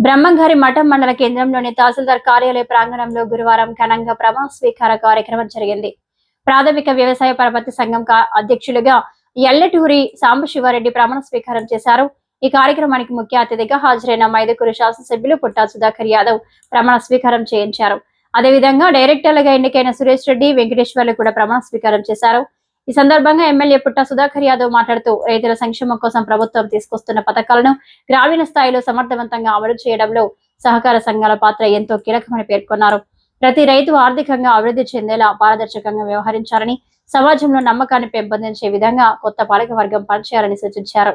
బ్రహ్మంగారి మఠం మండల కేంద్రంలోని తహసీల్దార్ కార్యాలయ ప్రాంగణంలో గురువారం ఘనంగా ప్రమాణ స్వీకార కార్యక్రమం జరిగింది. ప్రాథమిక వ్యవసాయ పరపతి సంఘం కా- అధ్యక్షులుగా ఎల్లటూరి సాంబశివారెడ్డి ప్రమాణ స్వీకారం చేశారు. ఈ కార్యక్రమానికి ముఖ్య అతిథిగా హాజరైన మైదుకూరు శాసనసభ్యులు పుట్టా సుధాకర్ యాదవ్ ప్రమాణ స్వీకారం చేయించారు. అదేవిధంగా డైరెక్టర్లుగా ఎన్నికైన సురేష్ రెడ్డి వెంకటేశ్వర్లు కూడా ప్రమాణ స్వీకారం చేశారు. ఈ సందర్భంగా ఎమ్మెల్యే పుట్ట సుధాకర్ యాదవ్ మాట్లాడుతూ రైతుల సంక్షేమం కోసం ప్రభుత్వం తీసుకొస్తున్న పథకాలను గ్రామీణ స్థాయిలో సమర్థవంతంగా అమలు చేయడంలో సహకార సంఘాల పాత్ర ఎంతో కీలకమని పేర్కొన్నారు. ప్రతి రైతు ఆర్థికంగా అభివృద్ధి చెందేలా పారదర్శకంగా వ్యవహరించాలని సమాజంలో నమ్మకాన్ని పెంపొందించే విధంగా కొత్త పాలక వర్గం పనిచేయాలని సూచించారు.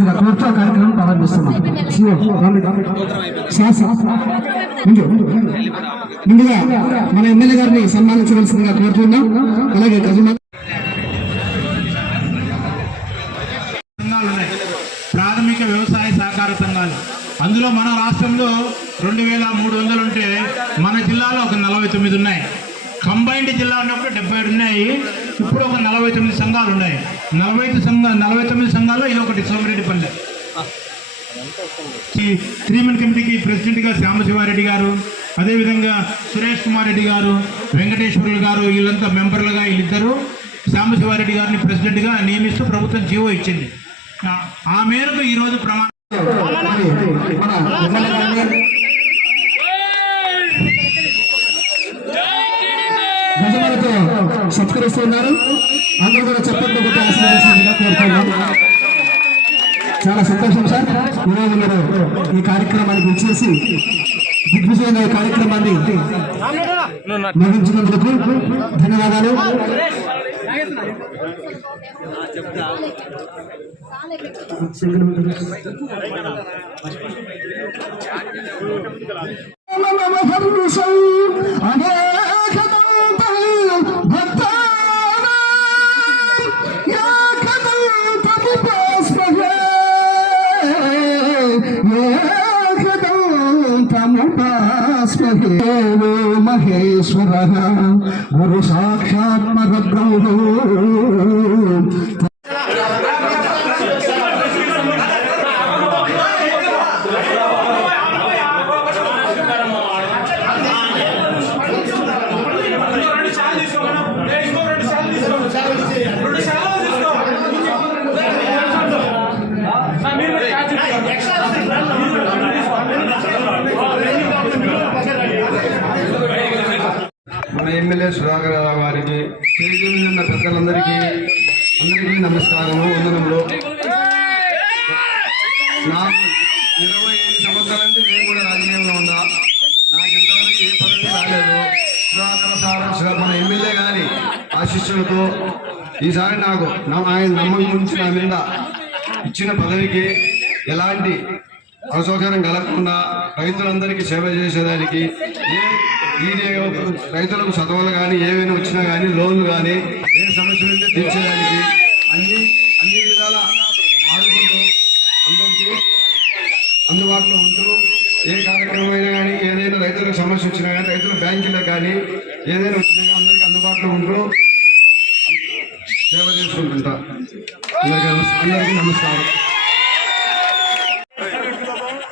ఎన్నికలు కోర్టు కార్యక్రమం ప్రారంభిస్తున్నాం. ముందుగా మన ఎమ్మెల్యే గారిని సన్మానించవలసిందిగా కోరుతున్నాం. అలాగే గజమా ప్రాథమిక వ్యవసాయ సహకార సంఘాలు. అందులో మన రాష్ట్రంలో రెండు వేల మూడు వందలు ఉంటే మన జిల్లాలో ఒక నలభై తొమ్మిది ఉన్నాయి. కంబైన్డ్ జిల్లా ఉన్నప్పుడు డెబ్బై ఉన్నాయి. ఇప్పుడు ఒక నలభై తొమ్మిది సంఘాలు ఉన్నాయి. నలభై ఐదు సంఘ నలభై తొమ్మిది సంఘాల్లో ఇది ఒకటి సోమిరెడ్డిపల్లె ఈ త్రీ కమిటీకి ప్రెసిడెంట్గా శ్యామశివారెడ్డి గారు అదేవిధంగా సురేష్ కుమార్ రెడ్డి గారు వెంకటేశ్వర్లు గారు వీళ్ళంతా మెంబర్లుగా వీళ్ళిద్దరు శ్యామశివారెడ్డి గారిని ప్రెసిడెంట్గా నియమిస్తూ ప్రభుత్వం జీవో ఇచ్చింది. ఆ- మేరకు ఈరోజు ప్రమాణ మరి మన ఎమ్మెల్యే గారిని గజమాలతో సత్కరిస్తున్నారు. అందరూ కూడా చెప్పండి ఒకటి ఆశీర్వదించినట్టుగా కోరుతున్నాం చాలా సంతోషం సార్. ఈరోజు మీరు ఈ కార్యక్రమానికి వచ్చేసి దిగ్విజయంగా ఈ కార్యక్రమాన్ని ముగించినందుకు ధన్యవాదాలు. అదే మహేశ్వర గురు సాక్షాత్ పరబ్రహ్మ ఎమ్మెల్యే సుధాకర్ రావు గారికి మీద ఉన్న పెద్దలందరికీ అందరికీ నమస్కారము వందనములు. నాకు ఇరవై ఐదు సంవత్సరాలంటే నేను కూడా రాజకీయంలో ఉన్నా. నాకు ఇంతవరకు ఏ పదవి రాలేదు. సుధాకర్ సార్ మన ఎమ్మెల్యే గారి ఆశిష్యులతో ఈసారి నాకు నా ఆయన నమ్మకం ఉంచి నా మీద ఇచ్చిన పదవికి ఎలాంటి అసౌకర్యం కలగకుండా రైతులందరికీ సేవ చేసేదానికి ఏ ఈ రైతులకు చదవలు కానీ ఏవైనా వచ్చినా కానీ లోన్లు కానీ ఏ సమస్యలు ఉంటే తీర్చేదానికి అన్ని అన్ని విధాల ఆడుకుంటూ అందరికీ అందుబాటులో ఉంటూ ఏ కార్యక్రమం అయినా కానీ ఏదైనా రైతులకు సమస్య వచ్చినా కానీ రైతుల బ్యాంకులకు కానీ ఏదైనా వచ్చినా కానీ అందరికీ అందుబాటులో ఉంటూ సేవ చేసుకుంటుంటా. అందరికీ నమస్కారం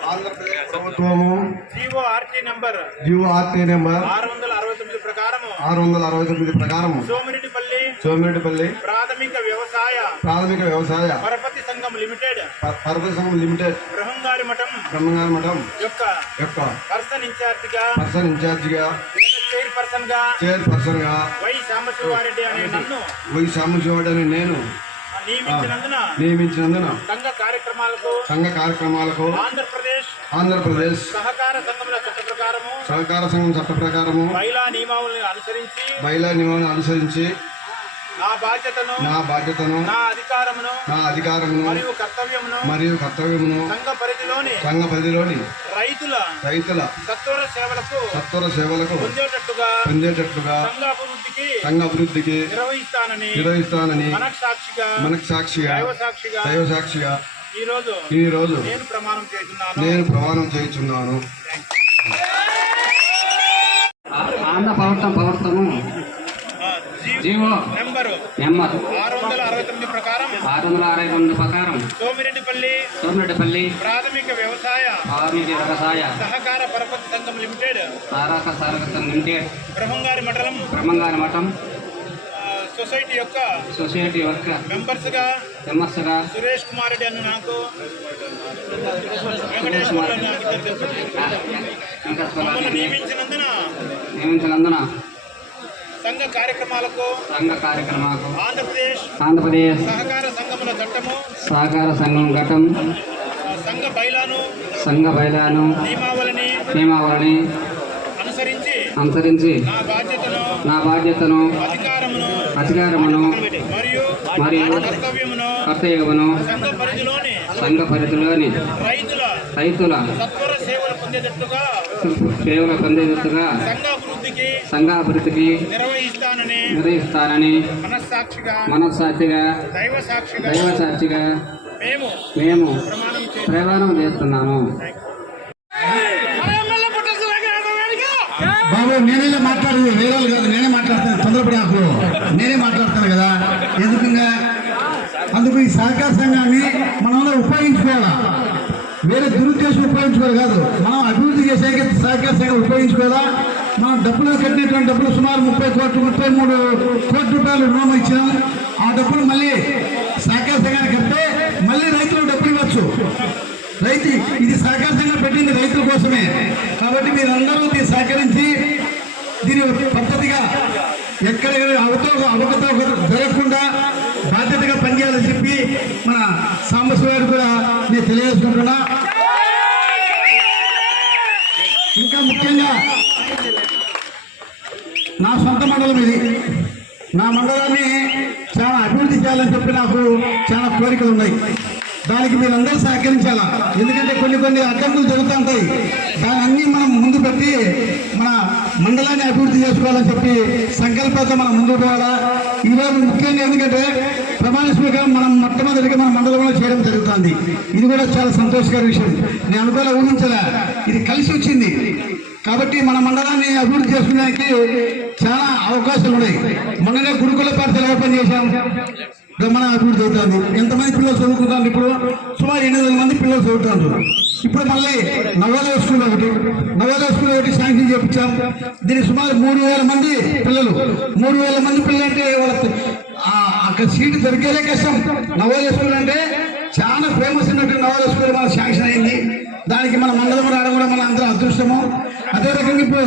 ఆంధ్రప్రదేశ్ ప్రభుత్వము G O RT number G O RT number ఆరు వందల అరవై తొమ్మిది ప్రకారము. ఆరు వందల అరవై తొమ్మిది ప్రకారం సోమిరెడ్డిపల్లి సోమిరెడ్డిపల్లి ప్రాథమిక వ్యవసాయ ప్రాథమిక వ్యవసాయ పరపతి సంఘం లిమిటెడ్ ప- పర్వత సంఘం లిమిటెడ్ బృహంగారి మఠం బ్రహ్మంగారి మఠం యొక్క యొక్క పర్సన్ ఇన్ఛార్జ్గా పర్సన్ ఇన్ఛార్జిగా చైర్ పర్సన్గా చైర్పర్సన్గా వై సాంబశివారెడ్డి అనే నన్ను వై సాంబశివాడు అని నేను నియమించినందున సంఘ కార్యక్రమాలకు సంఘ కార్యక్రమాలకు ఆంధ్రప్రదేశ్ ఆంధ్రప్రదేశ్ సహకార సంఘముల చట్ట ప్రకారము సహకార సంఘం చట్ట ప్రకారము మహిళా నియమావళిని అనుసరించి మహిళా నియమాలను అనుసరించి నా బాధ్యతను నా బాధ్యతను నా అధికారమును నా అధికారమును మరియు కర్తవ్యమును మరియు కర్తవ్యమును సంఘ పరిధిలోని సంఘ పరిధిలోని రైతుల రైతుల సత్వర సేవలకు సత్వర సేవలకు పొందేటట్టుగా పొందేటట్లుగా సంఘ సంఘ అభివృద్ధికి నిర్వహిస్తానని నిర్వహిస్తానని మనస్సాక్షిగా మనకు సాక్షిగా దైవ సాక్షిగా దైవ సాక్షిగా ఈ రోజు నేను ప్రమాణం చేస్తున్నాను. ఆంధ్ర ఆ, జీ- జీవో. నెంబరు. ఆరు వందల అరవై తొమ్మిది ప్రకారం. ఆరు వందల అరవై తొమ్మిది ప్రకారం. సోమిరెడ్డిపల్లి. సోమిరెడ్డిపల్లి. ప్రాథమిక వ్యవసాయ. వ్యవసాయ. సహకార పరపతి సంఘం లిమిటెడ్. బ్రహ్మంగారి మఠం. సొసైటీ యొక్క సొసైటీ యొక్క మెంబర్స్గా విమర్శగా సురేష్ కుమార్ రెడ్డి అన్న నాకు వెంకటేశ్వర నియమించినందున నియమించినందున సంఘ కార్యక్రమాలకు సంఘ కార్యక్రమాలకు ఆంధ్రప్రదేశ్ ఆంధ్రప్రదేశ్ సహకార సంఘముల చట్టము సహకార సంఘం ఘటం సంఘ బైలాను సంఘ బయలాను నియమావళిని నియమావళిని అనుసరించి అనుసరించి నా బాధ్యతను నా బాధ్యతను అధికారమును అధికారమును మరియు మరియు కర్తవ్యమును సంఘ పరిధిలోని సంఘ పరిధిలోని రైతుల రైతుల సత్వర సేవలు పొందేటట్టుగా సేవలు పొందేటట్టుగా సంఘ సంఘాభివృద్ధికి నిర్వహిస్తానని నిర్వహిస్తానని మనస్సాక్షిగా మనస్సాక్షిగా దైవ సాక్షిగా దైవ సాక్షిగా మేము మేము ప్రమాణం చేస్తున్నాము. బాబు నేనే మాట్లాడేది వేరే కాదు నేనే మాట్లాడుతాను. తొందరపడి నాకు నేనే మాట్లాడతాను కదా. ఎందుకంగా? అందుకు ఈ సహకార సంఘాన్ని మనం ఉపయోగించుకోవాలా? వేరే దురుద్దేశం ఉపయోగించుకోవాలి కాదు. మనం అభివృద్ధి చేసేకి సహకార సంఘం ఉపయోగించుకోవాలా? మనం డబ్బులు కట్టినటువంటి డబ్బులు సుమారు ముప్పై కోట్లు ముప్పై మూడు కోట్ల రూపాయలు రుణం ఇచ్చాం ఆ డబ్బులు మళ్ళీ సహకార సంఘానికి కడితే మళ్ళీ రైతులకు డబ్బులు ఇవ్వచ్చు. రైతు ఇది సహకార సంఘం పెట్టింది రైతుల కోసమే. కాబట్టి మీరందరూ దీన్ని సహకరించి దీని పద్ధతిగా ఎక్కడ అవతో అవకతవక జరగకుండా బాధ్యతగా పనిచేయాలని చెప్పి మన సాంబశివారు కూడా నేను తెలియజేసుకుంటున్నా ఇంకా ముఖ్యంగా మండలం ఇది. నా మండలాన్ని చాలా అభివృద్ధి చేయాలని చెప్పి నాకు చాలా కోరికలు ఉన్నాయి. దానికి మీరందరూ సహకరించాలా? ఎందుకంటే కొన్ని కొన్ని అడ్డంకులు జరుగుతూ ఉంటాయి. దాని అన్నీ మనం ముందు పెట్టి మన మండలాన్ని అభివృద్ధి చేసుకోవాలని చెప్పి సంకల్పంతో మనం ముందుకు పోవాలా? ఈరోజు ముఖ్యంగా ఎందుకంటే ప్రమాణ స్వీకారం మనం మొట్టమొదటిగా మన మండలంలో చేయడం జరుగుతుంది. ఇది కూడా చాలా సంతోషకర విషయం. నేను అనుకోలే ఊహించలే? ఇది కలిసి వచ్చింది. కాబట్టి మన మండలాన్ని అభివృద్ధి చేసుకోవడానికి చాలా అవకాశాలు ఉన్నాయి. మొన్ననే గురుకుల పాఠశాల ఓపెన్ చేశాం. బ్రహ్మణ అభివృద్ధి అవుతుంది. ఎంతమంది పిల్లలు చదువుకుంటారు ఇప్పుడు? సుమారు ఎనిమిది వందల మంది పిల్లలు చదువుతారు ఇప్పుడు మళ్ళీ నవోదయ స్కూల్ ఒకటి. నవోదయ స్కూల్ ఒకటి శాంక్షన్ చేపించాం దీనికి సుమారు మూడు వేల మంది పిల్లలు. మూడు వేల మంది పిల్లలు అంటే వాళ్ళ అక్కడ సీటు దొరికేదే కష్టం. నవోదయ స్కూల్ అంటే చాలా ఫేమస్ ఉన్నట్టు నవోదయ స్కూల్ మనకు శాంక్షన్ అయింది. దానికి మన మండలం రావడం అదృష్టము. అదే రకంగా ఇప్పుడు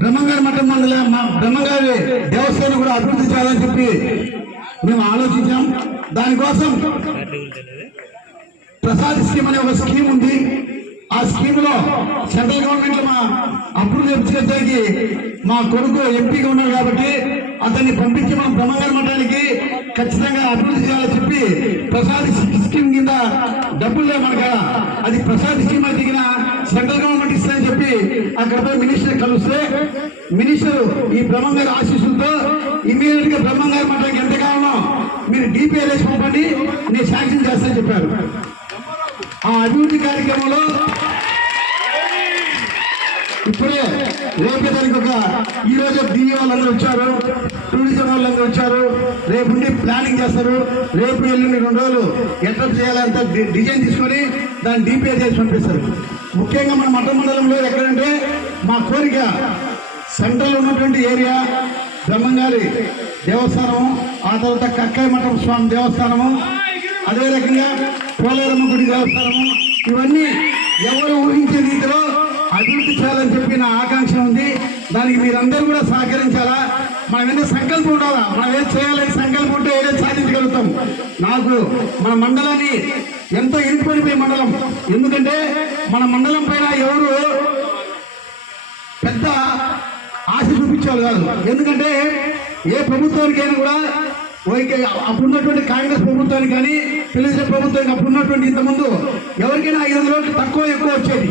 బ్రహ్మంగారి మఠం మండలం బ్రహ్మంగారి దేవస్థానం కూడా అభివృద్ధి చేయాలని చెప్పి మేము ఆలోచించాం. దానికోసం ప్రసాద్ స్కీమ్ అనే ఒక స్కీమ్ ఉంది. ఆ స్కీమ్లో సెంట్రల్ గవర్నమెంట్ మా అప్రూవ్ చేయించడానికి మా కొడుకు ఎంపీగా ఉన్నాడు కాబట్టి అతన్ని పంపించి మనం బ్రహ్మంగారి మఠానికి ఖచ్చితంగా అభివృద్ధి చేయాలని చెప్పి ప్రసాద్ స్కీమ్ కింద డబ్బులు లేవు మనక. అది ప్రసాద్ సినిమా దిగిన సెంట్రల్ గవర్నమెంట్ ఇస్తుందని చెప్పి అక్కడ పోయి మినిస్టర్ కలిస్తే మినిస్టర్ ఈ బ్రహ్మంగారి ఆశీస్సులతో ఇమీడియట్గా బ్రహ్మంగారి మఠానికి ఎంత కావాలో మీరు డిపిఆర్ వేసి పంపండి నేను శాంక్షన్ చేస్తానని చెప్పారు. ఆ అభివృద్ధి కార్యక్రమంలో ఇప్పుడే రేపే దానికి ఒక ఈ రోజు డిఈ వాళ్ళందరూ వచ్చారు టూరిజం వాళ్ళందరూ వచ్చారు. రేపు ఉండి ప్లానింగ్ చేస్తారు. రేపు ఎల్లుండి రెండు రోజులు ఎట్లా చేయాలంత డిజైన్ తీసుకొని దాన్ని డిపిఆర్ చేసి పంపిస్తారు. ముఖ్యంగా మన మఠ మండలంలో ఎక్కడంటే మా కోరిక సెంట్రల్ ఉన్నటువంటి ఏరియా బ్రహ్మంగారి దేవస్థానము ఆ తర్వాత కక్కాయ మఠం స్వామి దేవస్థానము అదే రకంగా పోలేరమ్మ గుడి దేవస్థానము. ఇవన్నీ ఎవరు ఊహించే రీతిలో అభివృద్ధి చేయాలని చెప్పి నా ఆకాంక్ష ఉంది. దానికి మీరందరూ కూడా సహకరించాలా? మనం ఏదో సంకల్పం ఉండాలా? మనం ఏం చేయాలని సంకల్పం ఉంటే ఏదో సాధించగలుగుతాం. నాకు మన మండలాన్ని ఎంతో ఇరుకుపడిపోయే మండలం. ఎందుకంటే మన మండలం పైన ఎవరు పెద్ద ఆశ చూపించేవాళ్ళు కాదు. ఎందుకంటే ఏ ప్రభుత్వానికైనా కూడా ఓకే, అప్పుడున్నటువంటి కాంగ్రెస్ ప్రభుత్వానికి కానీ తెలుగుదేశం ప్రభుత్వానికి అప్పుడున్నటువంటి ఇంతకుముందు ఎవరికైనా ఐదు వందల తక్కువ ఎక్కువ వచ్చేది.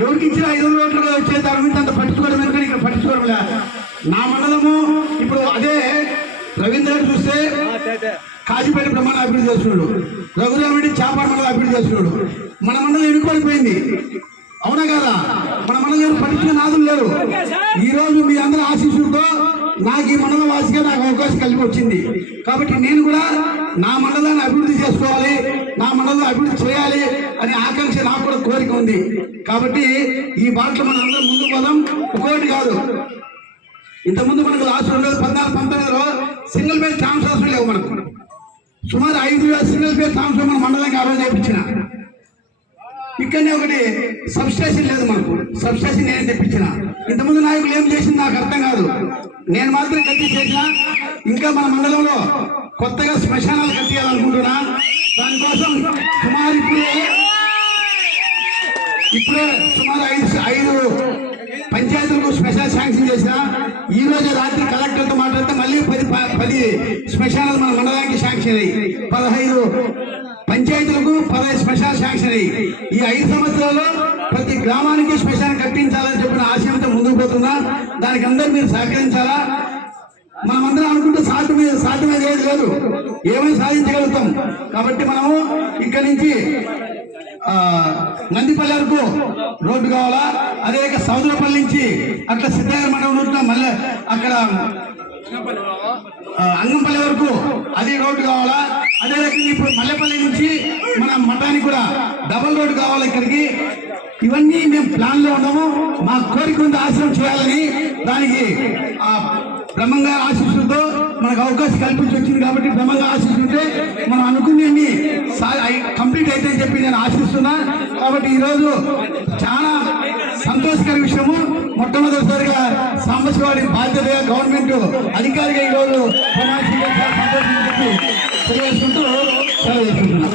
ఎవరికి ఇచ్చిన ఐదు వందల ఓట్లు వచ్చే దాని గురించి అంత పట్టించుకోవడం ఎందుకని ఇక్కడ పట్టించుకోవడం నా మండలము ఇప్పుడు అదే రవీంద్ర గారు చూస్తే కాజీపేట బ్రహ్మాండ అభివృద్ధి చేస్తున్నాడు. రఘురామరెడ్డి చేపల మండలం అభివృద్ధి చేస్తున్నాడు. మన మండలం ఎన్నుకోడిపోయింది అవునా కదా? మన మండలం పట్టించిన నాదులు లేరు. ఈ రోజు మీ అందరి ఆశీస్సులతో నాకు ఈ మండలం వాసిగా నాకు అవకాశం కలిపి వచ్చింది. కాబట్టి నేను కూడా నా మండలాన్ని అభివృద్ధి చేసుకోవాలి నా మండలం అభివృద్ధి చేయాలి అనే ఆకాంక్ష నాకు కూడా కోరిక ఉంది. కాబట్టి ఈ బాటలో మనం అందరం ముందు పదం. ఒకటి కాదు. ఇంతకుముందు మనకు లాస్ట్ రెండు వేల పద్నాలుగు పంతొమ్మిదిలో సింగిల్ పేజ్ ట్రాన్స్ఫర్స్ లేవు మనకు. సుమారు ఐదు వేల సింగిల్ పేజ్ ట్రాన్స్ఫర్ మన మండలానికి ఆ రోజు చేయించిన. ఇక్కడనే ఒకటి సబ్స్టేషన్ లేదు మనకు సబ్స్టేషన్ నేను తెప్పించిన. ఇంతకుముందు నాయకులు ఏం చేసింది నాకు అర్థం కాదు. నేను మాత్రం కట్టి చేసిన. ఇంకా మన మండలంలో కొత్తగా శ్మశానాలు కట్టియాలనుకుంటున్నా. దానికోసం సుమారు ఇప్పుడే ఇప్పుడే సుమారు ఐదు ఐదు పంచాయతీలకు స్పెషల్ శాంక్షన్ చేసిన. ఈ రోజు రాత్రి కలెక్టర్తో మాట్లాడితే మళ్ళీ పది పది శ్మశానాలు మన మండలానికి శాంక్షన్ అయ్యి పదహైదు పంచాయతీలకు పదహైదు స్పెషల్ శాంక్షన్ అయ్యి ఈ ఐదు సంవత్సరాల్లో ప్రతి గ్రామానికి స్పెషల్ కట్టించాలని చెప్పిన ఆశయంతో ముందుకు పోతున్నా దానికి అందరూ మీరు సహకరించాలా? మనమందరం అనుకుంటే సాధ్యమే సాధ్యమేది ఏది లేదు. ఏమైనా సాధించగలుగుతాం. కాబట్టి మనము ఇక్కడి నుంచి నందిపల్లి వరకు రోడ్డు కావాలా? అదే సౌదరపల్లి నుంచి అట్లా సిద్ధయ్య మండలం రోడ్డున మళ్ళీ అక్కడ అంగంపల్లి వరకు అది రోడ్డు కావాలా? అదే రకంగా ఇప్పుడు మల్లెపల్లి నుంచి మన మఠానికి కూడా డబల్ రోడ్డు కావాలి ఇక్కడికి. ఇవన్నీ మేము ప్లాన్లో ఉన్నాము. మా కోరిక ఉంది ఆశ్రమం చేయాలని దానికి ఆ బ్రహ్మంగా ఆశీస్సులతో మనకు అవకాశం కల్పించి వచ్చింది కాబట్టి బ్రహ్మంగా ఆశిస్తుంటే మనం అనుకునేవి కంప్లీట్ అయితే చెప్పి నేను ఆశిస్తున్నా. కాబట్టి ఈరోజు చాలా సంతోషకర విషయము. మొట్టమొదటిసారిగా సాంబశివాడి బాధ్యతగా గవర్నమెంట్ అధికారిగా ఈరోజు ప్రమాణ తెలియజేసుకుంటూ సెలవు తీసుకుంటున్నాను